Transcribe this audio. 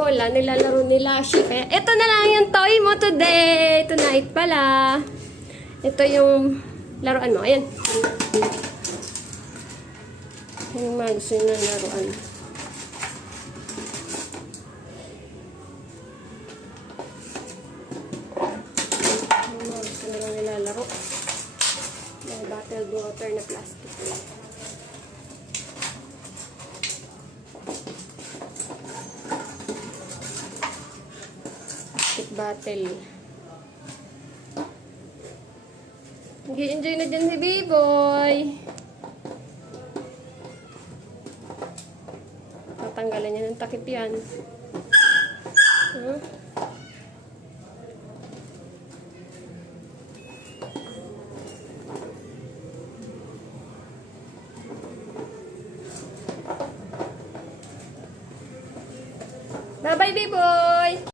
bola, nilalaro nila siya. Kaya ito na lang yung toy mo today. Tonight pala. Ito yung laruan mo. Ayan. Yung mga gusto nyo na laruan. Yung mga gusto nila nilalaro. May bottled water na plastic. Battle. Nag-enjoy na dyan si B-Boy. Tatanggalan niya ng takip yan. Huh? Bye-bye, B-Boy!